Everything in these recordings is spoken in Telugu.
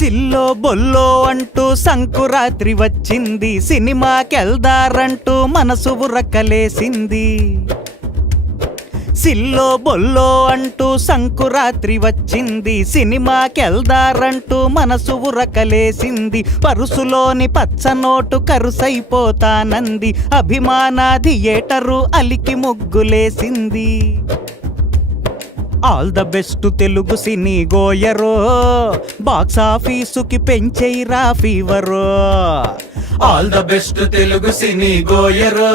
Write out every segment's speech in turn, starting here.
సిల్లో బొల్లో అంటూ సంకురాత్రి వచ్చింది, సినిమాకెళ్దారంటూ మనసు ఉరకలేసింది. సిల్లో బొల్లో అంటూ సంకురాత్రి వచ్చింది, సినిమాకెళ్దారంటూ మనసు ఉరకలేసింది. పరుసులోని పచ్చనోటు కరుసైపోతానంది, అభిమాన థియేటరు అలికి ముగ్గులేసింది. All the best Telugu cine గోయరో, బాక్సాఫీసుకి పెంచేయిరా ఫీవరో. All the best Telugu cine గోయరో,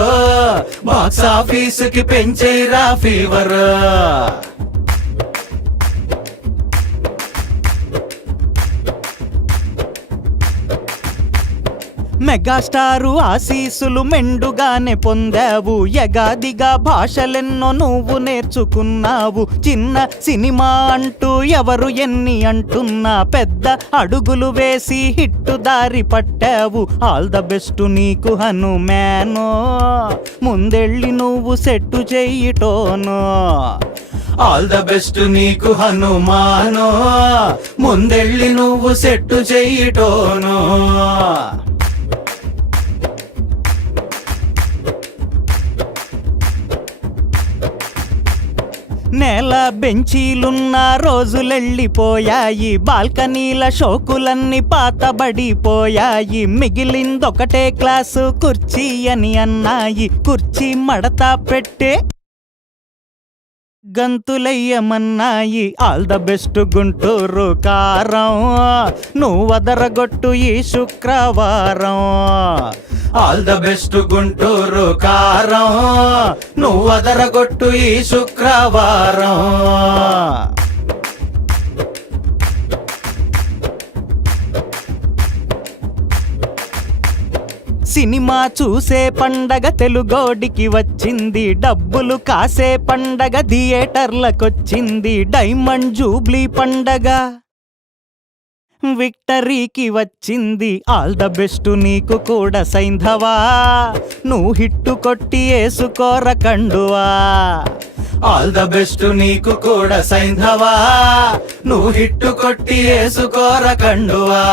బాక్సాఫీసుకి పెంచేయిరా ఫీవరో. మెగాస్టారు ఆశీసులు మెండుగానే పొందావు, యగాదిగా భాషలెన్నో నువ్వు నేర్చుకున్నావు. చిన్న సినిమా అంటూ ఎవరు ఎన్ని అంటున్నా, పెద్ద అడుగులు వేసి హిట్టు దారి పట్టావు. ఆల్ ద బెస్ట్ నీకు హనుమానో, ముందెళ్ళి నువ్వు సెట్టు చెయ్యిటోనో. ఆల్ ద బెస్ట్ నీకు హనుమానో, ముందెళ్ళి నువ్వు సెట్టు చెయ్యిటోనో. నేల బెంచీలున్న రోజులెళ్ళిపోయాయి, బాల్కనీల షోకులన్నీ పాతబడిపోయాయి. మిగిలిందొకటే క్లాసు కుర్చీ అని అన్నాయి, కుర్చీ మడత పెట్టే గంతులయ్యమన్నాయి. ఆల్ ద బెస్ట్ గుంటూరు కారం, నువ్వదరగొట్టు ఈ శుక్రవారం. ఆల్ ద బెస్ట్ గుంటూరు కారం, నువ్వదరగొట్టు ఈ శుక్రవారం. సినిమా చూసే పండగ తెలుగోడికి వచ్చింది, డబ్బులు కాసే పండగ థియేటర్లకొచ్చింది. డైమండ్ జూబ్లీ పండగ విక్టరీకి వచ్చింది. ఆల్ ద బెస్ట్ నీకు కూడా సైంధవా, నువ్వు హిట్టు కొట్టి ఏసుకోర కండువా. ఆల్ ద బెస్ట్ నీకు కూడా సైంధవా, నువ్వు హిట్టు కొట్టి ఏసుకోర కండువా.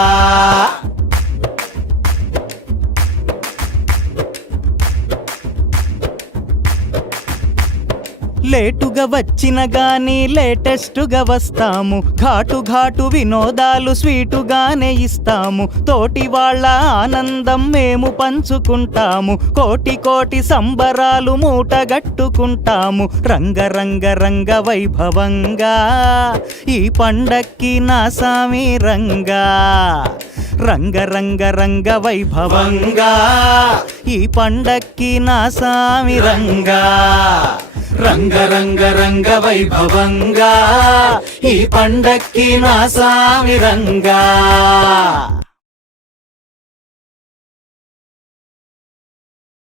లేటుగా వచ్చిన గాని లేటెస్టుగా వస్తాము, ఘాటు ఘాటు వినోదాలు స్వీటుగానే ఇస్తాము. తోటి వాళ్ళ ఆనందం మేము పంచుకుంటాము, కోటి కోటి సంబరాలు మూటగట్టుకుంటాము. రంగరంగ రంగ వైభవంగా ఈ పండక్కి నా సామి రంగా. రంగరంగ రంగ వైభవంగా ఈ పండక్కి నా సామి రంగా. రంగరంగ రంగ వైభవంగా ఈ పండక్కి నా సామి రంగా.